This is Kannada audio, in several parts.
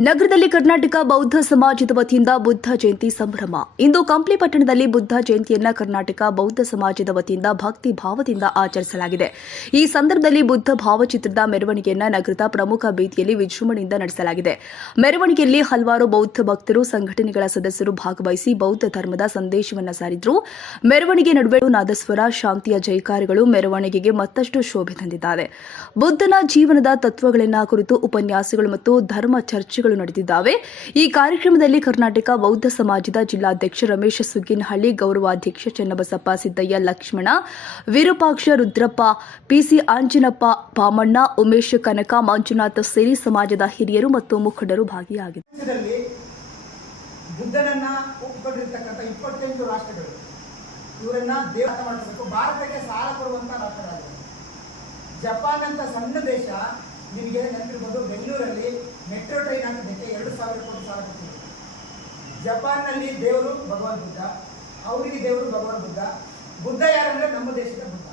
ನಗರದಲ್ಲಿ ಕರ್ನಾಟಕ ಬೌದ್ಧ ಸಮಾಜದ ವತಿಯಿಂದ ಬುದ್ಧ ಜಯಂತಿ ಸಂಭ್ರಮ. ಇಂದು ಕಂಪ್ಲಿ ಪಟ್ಟಣದಲ್ಲಿ ಬುದ್ಧ ಜಯಂತಿಯನ್ನ ಕರ್ನಾಟಕ ಬೌದ್ಧ ಸಮಾಜದ ವತಿಯಿಂದ ಭಕ್ತಿ ಭಾವದಿಂದ ಆಚರಿಸಲಾಗಿದೆ. ಈ ಸಂದರ್ಭದಲ್ಲಿ ಬುದ್ಧ ಭಾವಚಿತ್ರದ ಮೆರವಣಿಗೆಯನ್ನ ನಗರದ ಪ್ರಮುಖ ಬೀದಿಯಲ್ಲಿ ವಿಜೃಂಭಣೆಯಿಂದ ನಡೆಸಲಾಗಿದೆ. ಮೆರವಣಿಗೆಯಲ್ಲಿ ಹಲವಾರು ಬೌದ್ಧ ಭಕ್ತರು, ಸಂಘಟನೆಗಳ ಸದಸ್ಯರು ಭಾಗವಹಿಸಿ ಬೌದ್ಧ ಧರ್ಮದ ಸಂದೇಶವನ್ನ ಸಾರಿದ್ರು. ಮೆರವಣಿಗೆ ನಡುವೆ ನಾದಸ್ವರ, ಶಾಂತಿಯ ಜೈಕಾರಗಳು ಮೆರವಣಿಗೆಗೆ ಮತ್ತಷ್ಟು ಶೋಭೆ ತಂದಿದ್ದಾರೆ. ಬುದ್ಧನ ಜೀವನದ ತತ್ವಗಳನ್ನ ಕುರಿತು ಉಪನ್ಯಾಸಗಳು ಮತ್ತು ಧರ್ಮ ಚರ್ಚೆಗಳು ನಡೆದಿದ್ದಾವೆ. ಈ ಕಾರ್ಯಕ್ರಮದಲ್ಲಿ ಕರ್ನಾಟಕ ಬೌದ್ಧ ಸಮಾಜದ ಜಿಲ್ಲಾಧ್ಯಕ್ಷ ರಮೇಶ್ ಸುಗ್ಗಿನಹಳ್ಳಿ, ಗೌರವಾಧ್ಯಕ್ಷ ಚನ್ನಬಸಪ್ಪ ಸಿದ್ದಯ್ಯ, ಲಕ್ಷ್ಮಣ, ವಿರೂಪಾಕ್ಷ ರುದ್ರಪ್ಪ, ಪಿಸಿ ಆಂಜನಪ್ಪ ಪಾಮಣ್ಣ, ಉಮೇಶ್ ಕನಕ, ಮಂಜುನಾಥ ಸೇರಿ ಸಮಾಜದ ಹಿರಿಯರು ಮತ್ತು ಮುಖಂಡರು ಭಾಗಿಯಾಗಿದ್ದರು ಬುದ್ಧನನ್ನ ರಾಷ್ಟ್ರಗಳು, ಇವರನ್ನ ದೇವತ ಮಾಡಬೇಕು ಭಾರತಕ್ಕೆ ಸಾಲ ಕೊಡುವಂತ ರಾಷ್ಟ್ರಗಳಾಗಿವೆ. ಜಪಾನ್ ಅಂತ ಸಣ್ಣ ದೇಶ ನಿಮಗೆ ನೆನಪಿರ್ಬೋದು. ಬೆಂಗಳೂರಲ್ಲಿ ಮೆಟ್ರೋ ಟ್ರೈನ್ ಹಾಕೋದಕ್ಕೆ ಎರಡು ಸಾವಿರ ಕೋಟಿ ಸಾಲ ಕೊಟ್ಟಿದೆ ಜಪಾನ್ನಲ್ಲಿ ದೇವರು ಭಗವಾನ್ ಬುದ್ಧ, ಅವರಿಗೆ ದೇವರು ಭಗವಾನ್ ಬುದ್ಧ ಬುದ್ಧ ಯಾರಂದ್ರೆ ನಮ್ಮ ದೇಶದ ಬುದ್ಧ.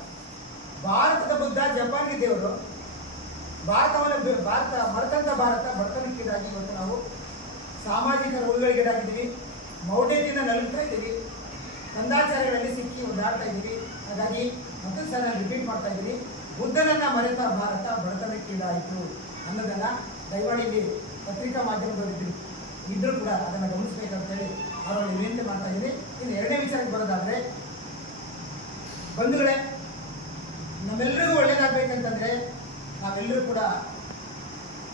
ಭಾರತದ ಬುದ್ಧ ಜಪಾನ್ಗೆ ದೇವರು. ಭಾರತವನ್ನು ಭಾರತ, ಮರ್ತಂತ ಭಾರತ ಬಡತನಕ್ಕೀಡಾಗಿ ಇವತ್ತು ನಾವು ಸಾಮಾಜಿಕ ರೋಗಗಳಿಗೀಡಾಗಿದ್ದೀವಿ ಮೌಢ್ಯದಿಂದ ನಲುಗ್ತಾ ಇದ್ದೀವಿ, ಕಂದಾಚಾರಗಳಲ್ಲಿ ಸಿಕ್ಕಿ ಓಡಾಡ್ತಾ ಇದ್ದೀವಿ. ಹಾಗಾಗಿ ಮತ್ತೆ ಸಲ ರಿಪೀಟ್ ಮಾಡ್ತಾ ಇದ್ದೀವಿ. ಬುದ್ಧನನ್ನ ಮರೆತ ಭಾರತ ಬಡತನಕ್ಕೀಡಾಯಿತು ಅನ್ನೋದನ್ನ ಇಲ್ಲಿ ಪತ್ರಿಕಾ ಮಾಧ್ಯಮದವರಿದ್ದೀವಿ ಇದ್ರೂ. ಕೂಡ ಅದನ್ನು ಗಮನಿಸಬೇಕಂತೇಳಿ ಅವರಲ್ಲಿ ವಿನಂತಿ ಮಾಡ್ತಾ ಇದ್ದೀನಿ. ಇನ್ನು ಎರಡನೇ ವಿಚಾರಕ್ಕೆ ಬರೋದಾದ್ರೆ, ಬಂಧುಗಳೇ ನಮ್ಮೆಲ್ಲರಿಗೂ ಒಳ್ಳೇದಾಗಬೇಕಂತಂದ್ರೆ ನಾವೆಲ್ಲರೂ ಕೂಡ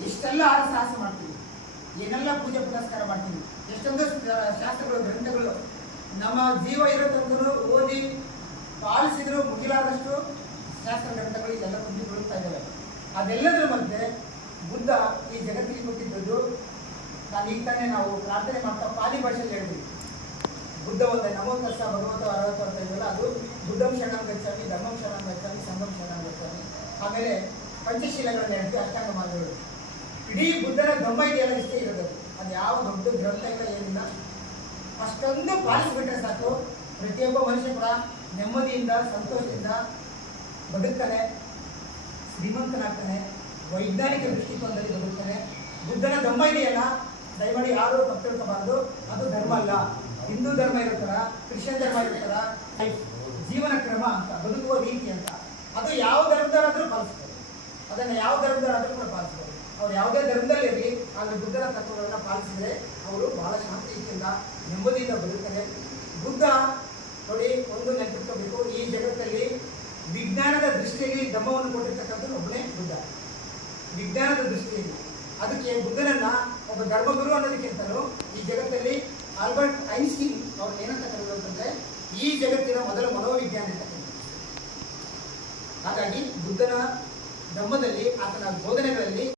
ಎಷ್ಟೆಲ್ಲ ಆರ ಸಾಹಸ ಮಾಡ್ತೀವಿ, ಏನೆಲ್ಲ ಪೂಜೆ ಪುನಸ್ಕಾರ ಮಾಡ್ತೀವಿ, ಎಷ್ಟೊಂದು ಶಾಸ್ತ್ರಗಳು, ಗ್ರಂಥಗಳು ನಮ್ಮ ಜೀವ ಇರೋ ಓದಿ ಪಾಲಿಸಿದ್ರು ಮುಗಿಲಾದಷ್ಟು ಶಾಸ್ತ್ರ ಗ್ರಂಥಗಳು ಇದೆಲ್ಲ ತುಂಬಿ ಬೀಳುತ್ತಾ ಇದ್ದಾವೆ. ಅದೆಲ್ಲದರ ಮಧ್ಯೆ ಬುದ್ಧ ಈ ಜಗತ್ತಿಗೆ ಕೊಟ್ಟಿದ್ದದ್ದು, ನಾನು ಈಗ ತಾನೇ ನಾವು ಪ್ರಾರ್ಥನೆ ಮಾಡ್ತಾ ಪಾಲಿ ಭಾಷೆಯಲ್ಲಿ ಹೇಳಿದ್ವಿ ಬುದ್ಧ ಒಂದೇ ನಮೋ ತಸ್ಸ ಭಗವಂತ ಅಂತ ಇದೆಯಲ್ಲ, ಅದು ಬುದ್ಧಂ ಶರಣಂ ಗಚ್ಚಾಮಿ, ಧರ್ಮಂ ಶರಣಂ ಗಚ್ಚಾಮಿ, ಸಂಘಂ ಶರಣಂ ಗಚ್ಚಾಮಿ. ಆಮೇಲೆ ಪಂಚಶೀಲಗಳನ್ನ ಹೇಳ್ತೀವಿ ಅಷ್ಟಾಂಗ ಮಾರ್ಗಗಳು. ಇಡೀ ಬುದ್ಧನ ಧಮ್ಮ ಇದೆಯಲ್ಲ, ಇಷ್ಟೇ ಇರೋದು. ಅದು ಯಾವ ದೊಡ್ಡ ಗ್ರಂಥ ಇಲ್ಲ, ಏನಿಲ್ಲ. ಅಷ್ಟೊಂದು ಪಾಲಿಸ್ಬಿಟ್ರೆ ಸಾಕು. ಪ್ರತಿಯೊಬ್ಬ ಮನುಷ್ಯ ಕೂಡ ನೆಮ್ಮದಿಯಿಂದ, ಸಂತೋಷದಿಂದ ಬದುಕ್ತಾನೆ, ಶ್ರೀಮಂತನಾಗ್ತಾನೆ. ವೈಜ್ಞಾನಿಕ ದೃಷ್ಟಿಕೋನದಲ್ಲಿ ಬದುಕ್ತಾರೆ ಬುದ್ಧನ ಧರ್ಮ ಇದೆಯಲ್ಲ? ದಯಮಾಡಿ ಯಾರು ತಪ್ಪು ಅದು ಧರ್ಮ ಅಲ್ಲ. ಹಿಂದೂ ಧರ್ಮ ಇರುತ್ತಾರ ಕ್ರಿಶ್ಚಿಯನ್ ಧರ್ಮ ಇರ್ತಾರ ಜೀವನ ಕ್ರಮ ಅಂತ, ಬದುಕುವ ರೀತಿ ಅಂತ. ಅದು ಯಾವ ಧರ್ಮದವರಾದ್ರೂ ಪಾಲಿಸ್ಬೋದು. ಅದನ್ನು ಯಾವ ಧರ್ಮದವರಾದ್ರೂ ಕೂಡ ಪಾಲಿಸ್ಬೋದು. ಅವ್ರು ಯಾವುದೇ ಧರ್ಮದಲ್ಲಿರಲಿ ಆದರೆ ಬುದ್ಧನ ತತ್ವಗಳನ್ನು ಪಾಲಿಸಿದ್ರೆ ಅವರು ಬಹಳ ಶಾಂತಿಯಿಂದ ನೆಮ್ಮದಿಯಿಂದ ಬದುಕ್ತಾರೆ. ಬುದ್ಧ ನೋಡಿ, ಒಂದು ನೆನಪಿಟ್ಕೋಬೇಕು, ಈ ಜಗತ್ತಲ್ಲಿ ವಿಜ್ಞಾನದ ದೃಷ್ಟಿಯಲ್ಲಿ ಧಮ್ಮವನ್ನು ಕೊಟ್ಟಿರ್ತಕ್ಕಂಥದ್ದು ಒಬ್ಬನೇ ಬುದ್ಧ. ವಿಜ್ಞಾನದ ದೃಷ್ಟಿಯಿಂದ ಅದಕ್ಕೆ ಬುದ್ಧನನ್ನ ಒಬ್ಬ ಧರ್ಮಗುರು ಅನ್ನೋದಕ್ಕಿಂತಲೂ ಈ ಜಗತ್ತಲ್ಲಿ ಆಲ್ಬರ್ಟ್ ಐನ್ಸ್ಟೀನ್ ಅವ್ರು ಏನಂತ ಕರೆದ್ರು ಅಂತಂದ್ರೆ, ಈ ಜಗತ್ತಿನ ಮೊದಲ ಮನೋವಿಜ್ಞಾನ ಅಂತ ಹಾಗಾಗಿ ಬುದ್ಧನ ಧರ್ಮದಲ್ಲಿ ಆತನ ಬೋಧನೆಗಳಲ್ಲಿ